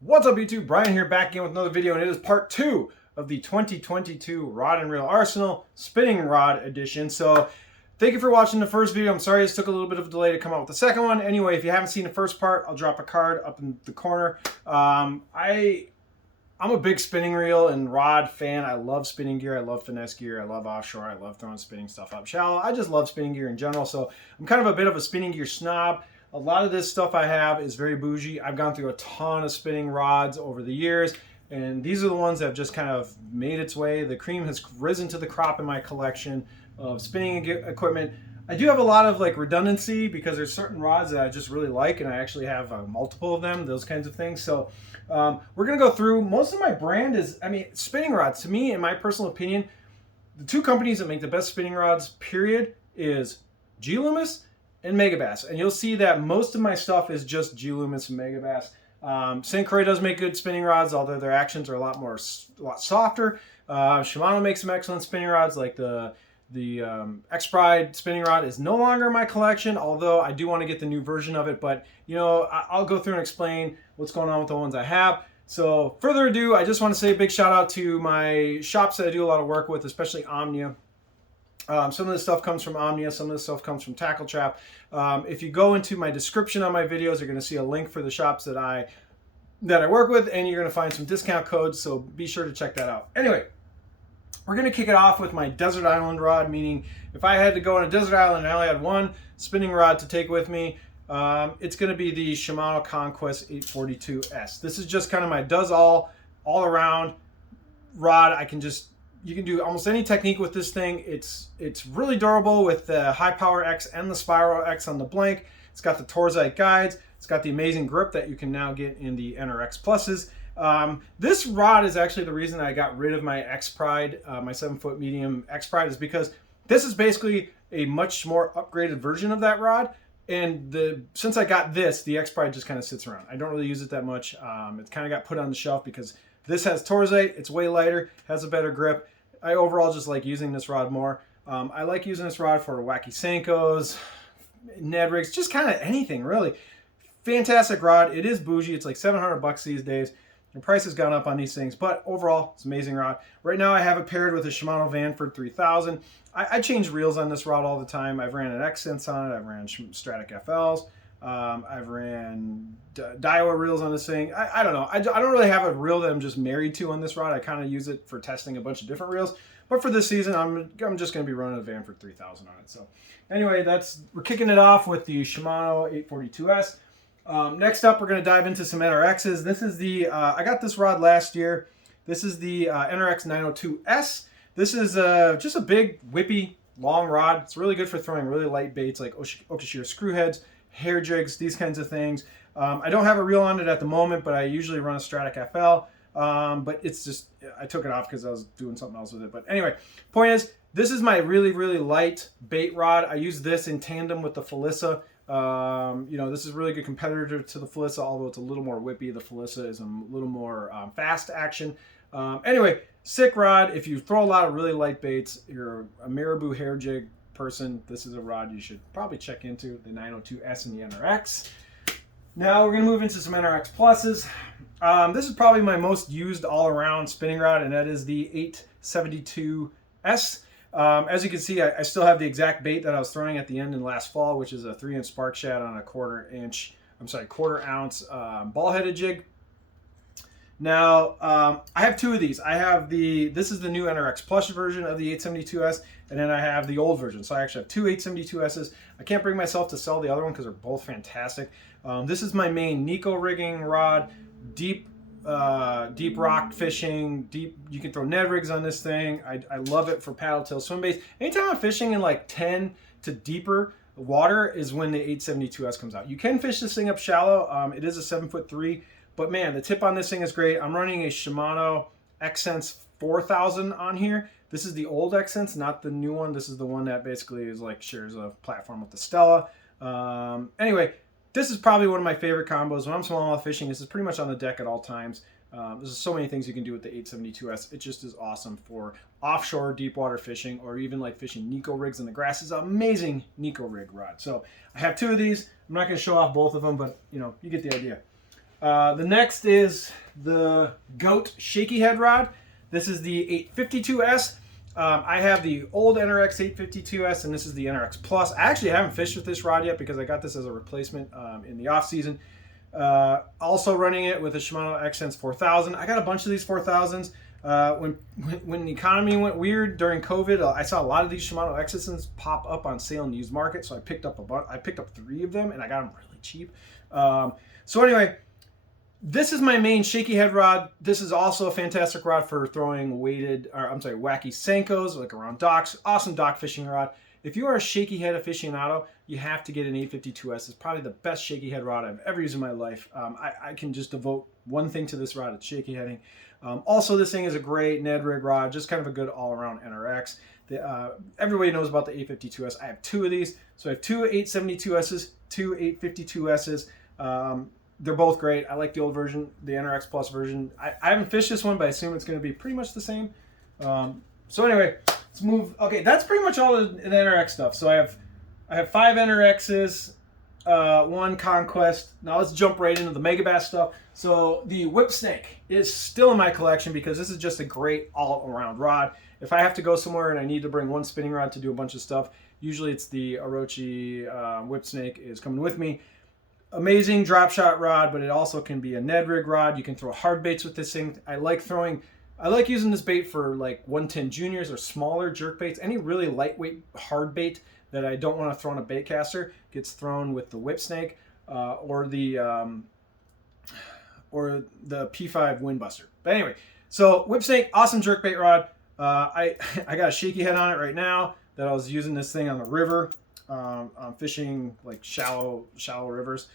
What's up YouTube? Brian here back again with another video, and it is part 2 of the 2022 Rod and Reel Arsenal Spinning Rod Edition. So thank you for watching the first video. I'm sorry it took a little bit of a delay to come out with the second one. Anyway, if you haven't seen the first part, I'll drop a card up in the corner. I'm a big spinning reel and rod fan. I love spinning gear. I love finesse gear. I love offshore. I love throwing spinning stuff up shallow. I just love spinning gear in general. So I'm kind of a bit of a spinning gear snob. A lot of this stuff I have is very bougie. I've gone through a ton of spinning rods over the years, and these are the ones that have just kind of made its way. The cream has risen to the crop in my collection of spinning equipment. I do have a lot of like redundancy because there's certain rods that I just really like, and I actually have multiple of them, those kinds of things. So we're gonna go through. Most of my brand is, spinning rods. To me, in my personal opinion, the two companies that make the best spinning rods, period, is G Loomis and Megabass. And you'll see that most of my stuff is just G Loomis and Megabass. St. Croix does make good spinning rods, although their actions are a lot softer. Shimano makes some excellent spinning rods, like the X-Pride spinning rod is no longer in my collection, although I do want to get the new version of it. But you know, I'll go through and explain what's going on with the ones I have. So further ado, I just want to say a big shout out to my shops that I do a lot of work with, especially Omnia. Some of this stuff comes from Omnia, some of this stuff comes from Tackle Trap. If you go into my description on my videos, you're going to see a link for the shops that I work with, and you're going to find some discount codes, so be sure to check that out. Anyway, we're going to kick it off with my desert island rod, meaning if I had to go on a desert island and I only had one spinning rod to take with me, it's going to be the Shimano Conquest842S. This is just kind of my all around rod. You can do almost any technique with this thing. It's really durable with the high power X and the spiral X on the blank. It's got the Torzite guides. It's got the amazing grip that you can now get in the NRX Pluses. This rod is actually the reason I got rid of my X-Pride, my 7-foot medium X-Pride, is because this is basically a much more upgraded version of that rod. And since I got this, the X-Pride just kind of sits around. I don't really use it that much. It's kind of got put on the shelf because this has Torzite. It's way lighter, has a better grip. I overall just like using this rod more. I like using this rod for wacky Senkos, Ned rigs, just kind of anything really. Fantastic rod. It is bougie. It's like $700 these days. The price has gone up on these things, but overall, it's an amazing rod. Right now, I have it paired with a Shimano Vanford 3000. I change reels on this rod all the time. I've ran an X-Sense on it. I've ran Stratic FLs. I've ran Daiwa reels on this thing. I don't know. I don't really have a reel that I'm just married to on this rod. I kind of use it for testing a bunch of different reels. But for this season, I'm just going to be running a Vanford 3000 on it. So anyway, we're kicking it off with the Shimano 842S. Next up, we're going to dive into some NRXs. This is I got this rod last year. This is the NRX 902S. This is just a big, whippy, long rod. It's really good for throwing really light baits like Okashira screw heads, hair jigs, these kinds of things. I don't have a reel on it at the moment, but I usually run a Stratic FL. But it's just, I took it off because I was doing something else with it. But anyway, point is, this is my really, really light bait rod. I use this in tandem with the Felissa. You know, this is a really good competitor to the Felissa, although it's a little more whippy. The Felissa is a little more fast action. Anyway, sick rod. If you throw a lot of really light baits, you're a marabou hair jig person, this is a rod you should probably check into, the 902S and the NRX. Now we're going to move into some NRX Pluses. This is probably my most used all-around spinning rod, and that is the 872S. As you can see, I still have the exact bait that I was throwing at the end in last fall, which is a 3-inch spark shad on a quarter ounce ball-headed jig. Now, I have two of these. I have this is the new NRX Plus version of the 872S, and then I have the old version. So I actually have two 872Ss. I can't bring myself to sell the other one because they're both fantastic. This is my main Nico rigging rod, deep rock fishing, you can throw Ned rigs on this thing. I love it for paddle tail swim baits. Anytime I'm fishing in like 10 to deeper water is when the 872S comes out. You can fish this thing up shallow. It is a 7'3", but man, the tip on this thing is great. I'm running a Shimano X-Sense 4000 on here. This is the old X-Sense, not the new one. This is the one that basically is like shares a platform with the Stella. Anyway, this is probably one of my favorite combos. When I'm smallmouth fishing, this is pretty much on the deck at all times. There's so many things you can do with the 872S. It just is awesome for offshore deep water fishing, or even like fishing Nico rigs in the grass. It's an amazing Nico rig rod. So I have two of these. I'm not going to show off both of them, but you know, you get the idea. The next is the Goat Shaky Head Rod. This is the 852S. I have the old NRX 852S, and this is the NRX Plus. I actually haven't fished with this rod yet because I got this as a replacement in the off season. Also running it with a Shimano Conquest842S 4000. I got a bunch of these 4000s. When the economy went weird during COVID, I saw a lot of these Shimano Conquest842S pop up on sale in the used market, so I picked up 3 of them, and I got them really cheap. So anyway, this is my main shaky head rod. This is also a fantastic rod for throwing wacky Senkos, like around docks. Awesome dock fishing rod. If you are a shaky head aficionado, you have to get an 852S. It's probably the best shaky head rod I've ever used in my life. I can just devote one thing to this rod. It's shaky heading. Also, this thing is a great Ned rig rod, just kind of a good all-around NRX. Everybody knows about the 852S. I have 2 of these. So I have 2 872Ss, 2 852Ss. They're both great. I like the old version, the NRX Plus version. I haven't fished this one, but I assume it's going to be pretty much the same. So anyway, let's move. Okay, that's pretty much all the NRX stuff. So I have 5 NRXs, 1 Conquest. Now let's jump right into the Megabass stuff. So the Whip Snake is still in my collection because this is just a great all-around rod. If I have to go somewhere and I need to bring one spinning rod to do a bunch of stuff, usually it's the Orochi Whip Snake is coming with me. Amazing drop shot rod, but it also can be a Ned rig rod. You can throw hard baits with this thing. I like using this bait for like 110 juniors or smaller jerk baits. Any really lightweight hard bait that I don't want to throw on a bait caster gets thrown with the Whip Snake or the P5 Windbuster. But anyway, so Whip Snake, awesome jerk bait rod. I got a shaky head on it right now that I was using this thing on the river. I'm fishing like shallow rivers.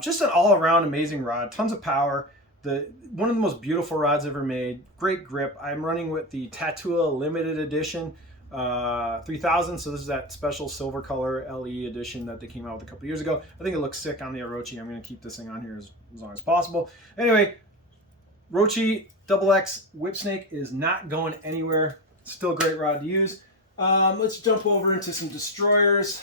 Just an all-around amazing rod, tons of power. One of the most beautiful rods ever made. Great grip. I'm running with the Tattooa limited edition 3000. So this is that special silver color LE edition that they came out with a couple years ago. I think it looks sick on the Orochi. I'm going to keep this thing on here as long as possible. Anyway, Orochi XX Whip Snake is not going anywhere. Still a great rod to use. Let's jump over into some destroyers.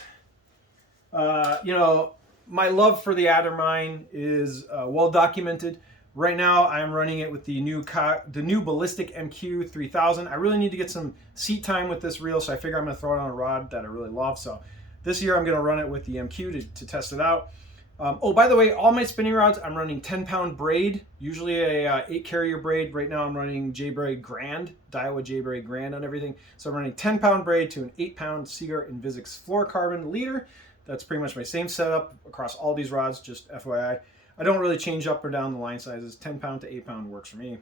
My love for the Addermine is well documented. Right now, I'm running it with the new Ballistic MQ 3000. I really need to get some seat time with this reel, so I figure I'm going to throw it on a rod that I really love. So this year, I'm going to run it with the MQ to test it out. Oh, by the way, all my spinning rods, I'm running 10-pound braid, usually a 8-carrier braid. Right now, I'm running J-Braid Grand, Daiwa J-Braid Grand on everything. So I'm running 10-pound braid to an 8-pound Seaguar Invisix fluorocarbon leader. That's pretty much my same setup across all these rods, just FYI. I don't really change up or down the line sizes. 10-pound to 8-pound works for me.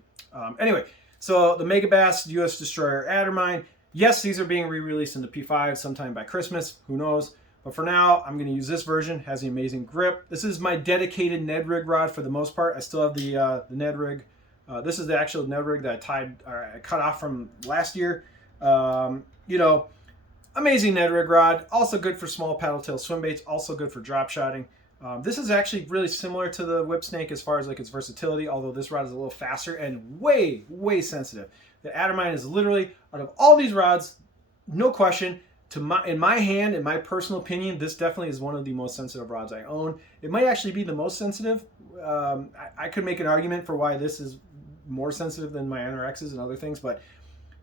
Anyway, so the Megabass US Destroyer Addermine. Yes, these are being re-released into P5 sometime by Christmas. Who knows? But for now, I'm going to use this version. Has the amazing grip. This is my dedicated Ned rig rod for the most part. I still have the Ned rig. This is the actual Ned rig that I cut off from last year. Amazing Ned rig rod. Also good for small paddle tail swim baits. Also good for drop shotting. This is actually really similar to the Whip Snake as far as like its versatility, although this rod is a little faster and way, way sensitive. The Addermine is literally, out of all these rods, no question, in my hand, in my personal opinion, this definitely is one of the most sensitive rods I own. It might actually be the most sensitive. I could make an argument for why this is more sensitive than my NRXs and other things, but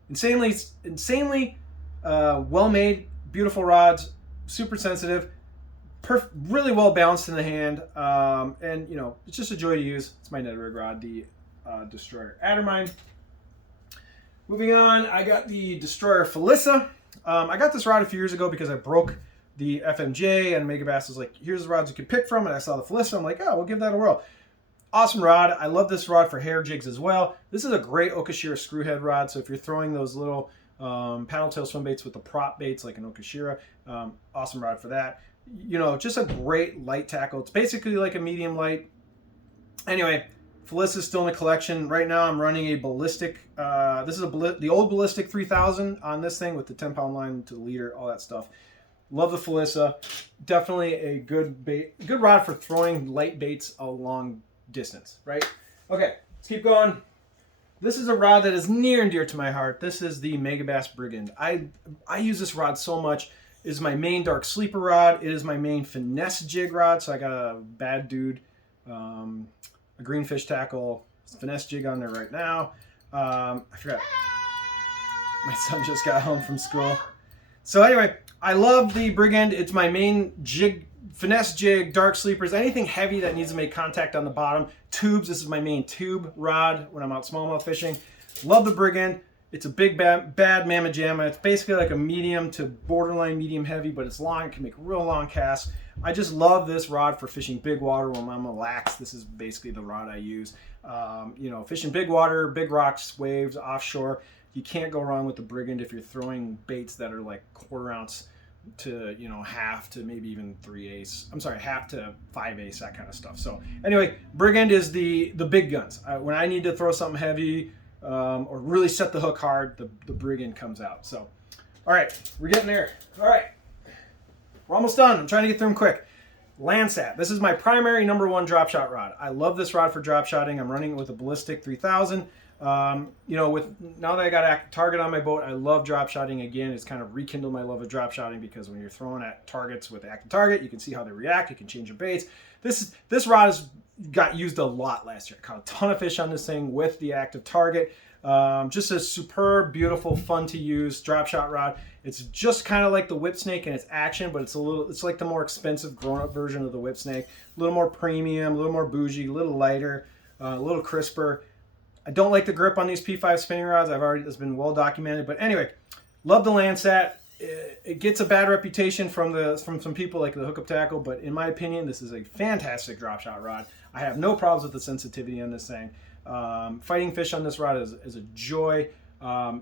insanely well-made, beautiful rods, super sensitive, really well balanced in the hand, and it's just a joy to use. It's my Ned rig rod, the Destroyer Addermine. Moving on, I got the Destroyer Felissa. I got this rod a few years ago because I broke the FMJ, and Megabass was like, here's the rods you can pick from, and I saw the Felissa. I'm like, oh, we'll give that a whirl. Awesome rod. I love this rod for hair jigs as well. This is a great Okashira screwhead rod, so if you're throwing those little paddle tail swim baits with the prop baits like an Okashira, awesome rod for that. Just a great light tackle. It's basically like a medium light. Anyway, Felissa is still in the collection. Right now I'm running a ballistic, this is the old Ballistic 3000 on this thing with the 10-pound line to the leader, all that stuff. Love the Felissa. Definitely a good rod for throwing light baits a long distance, right? Okay, let's keep going. This is a rod that is near and dear to my heart. This is the Megabass Brigand. I use this rod so much. It is my main dark sleeper rod. It is my main finesse jig rod. So I got a Bad Dude a green fish tackle, finesse jig on there right now. I forgot. My son just got home from school. So anyway, I love the Brigand. It's my main jig, finesse jig, dark sleepers, anything heavy that needs to make contact on the bottom. Tubes, this is my main tube rod when I'm out smallmouth fishing. Love the Brigand. It's a big bad mamma jamma. It's basically like a medium to borderline medium heavy, but it's long. It can make real long casts. I just love this rod for fishing big water when I'm relaxed. This is basically the rod I use. You know, fishing big water, big rocks, waves, offshore. You can't go wrong with the Brigand if you're throwing baits that are like 1/4 ounce to, you know, half to maybe even 3/8. I'm sorry, half to 5/8, that kind of stuff. So anyway, Brigand is the big guns. When I need to throw something heavy or really set the hook hard, the Brigand comes out. So, all right, we're getting there. All right, we're almost done. I'm trying to get through them quick. Landsat. This is my primary #1 drop shot rod. I love this rod for drop shotting. I'm running it with a ballistic 3000. You know, now that I got active target on my boat, I love drop shotting again. It's kind of rekindled my love of drop shotting because when you're throwing at targets with active target, you can see how they react. You can change your baits. This rod got used a lot last year. I caught a ton of fish on this thing with the active target. Just a superb, beautiful, fun to use drop shot rod. It's just kind of like the whip snake in its action, but it's like the more expensive grown-up version of the whip snake. A little more premium, a little more bougie, a little lighter, a little crisper. I don't like the grip on these P5 spinning rods. It's been well documented. But anyway, love the Landsat. It gets a bad reputation from some people like the hookup tackle, but in my opinion, this is a fantastic drop shot rod. I have no problems with the sensitivity on this thing. Fighting fish on this rod is a joy.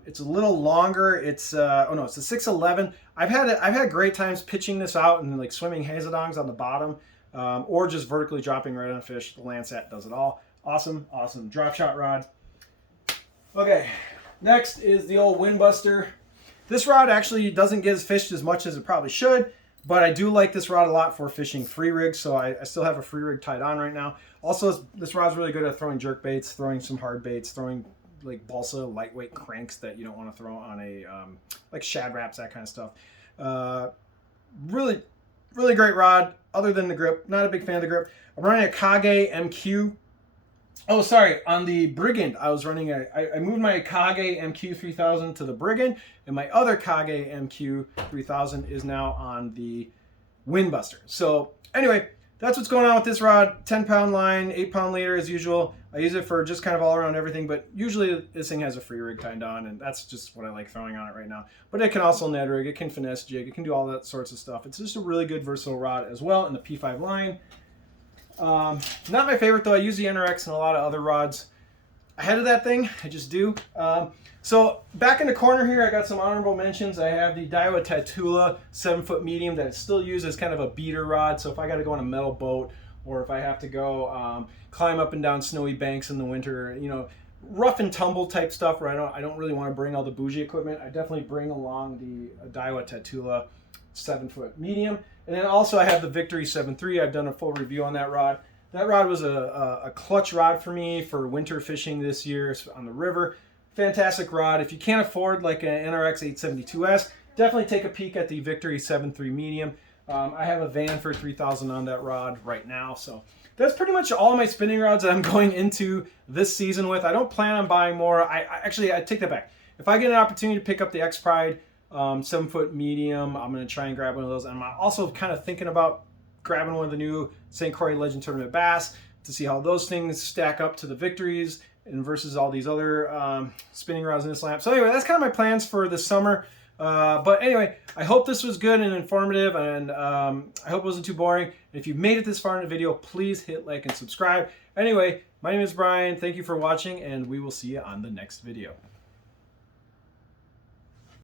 It's a little longer. It's it's a 611. I've had great times pitching this out and like swimming hazardongs on the bottom, or just vertically dropping right on a fish. The Landsat does it all. Awesome, awesome drop shot rod. Okay, next is the old Windbuster. This rod actually doesn't get fished as much as it probably should, but I do like this rod a lot for fishing free rigs, so I still have a free rig tied on right now. Also, this rod's really good at throwing jerk baits, throwing some hard baits, throwing like balsa lightweight cranks that you don't want to throw on a like shad wraps, that kind of stuff. Really great rod. Other than the grip, not a big fan of the grip. I'm running a Kage MQ. Oh, sorry, on the Brigand, I was running I moved my Kage MQ 3000 to the Brigand, and my other Kage MQ 3000 is now on the Windbuster. So anyway, that's what's going on with this rod. 10-pound line, 8-pound leader as usual. I use it for just kind of all around everything, but usually this thing has a free rig tied on, and that's just what I like throwing on it right now. But it can also Ned rig, it can finesse jig, it can do all that sorts of stuff. It's just a really good versatile rod as well in the P5 line. Not my favorite though. I use the NRX and a lot of other rods ahead of that thing. I just do. So back in the corner here, I got some honorable mentions. I have the Daiwa Tatula 7-foot medium that is still used as kind of a beater rod. So if I got to go on a metal boat, or if I have to go climb up and down snowy banks in the winter, you know, rough and tumble type stuff where I don't really want to bring all the bougie equipment, I definitely bring along the Daiwa Tatula 7-foot medium. And then also I have the Victory 7.3. I've done a full review on that rod. That rod was a clutch rod for me for winter fishing this year on the river. Fantastic rod. If you can't afford like an NRX 872S, definitely take a peek at the Victory 7.3 medium. I have a Vanford 3000 on that rod right now. So that's pretty much all my spinning rods that I'm going into this season with. I don't plan on buying more. I take that back. If I get an opportunity to pick up the X-Pride 7-foot medium, I'm going to try and grab one of those. And I'm also kind of thinking about grabbing one of the new St. Croix Legend Tournament bass to see how those things stack up to the Victories and versus all these other spinning rods in this lamp. So anyway, that's kind of my plans for this summer. But anyway, I hope this was good and informative, and I hope it wasn't too boring. If you've made it this far in the video, please hit like and subscribe. Anyway, my name is Brian. Thank you for watching, and we will see you on the next video.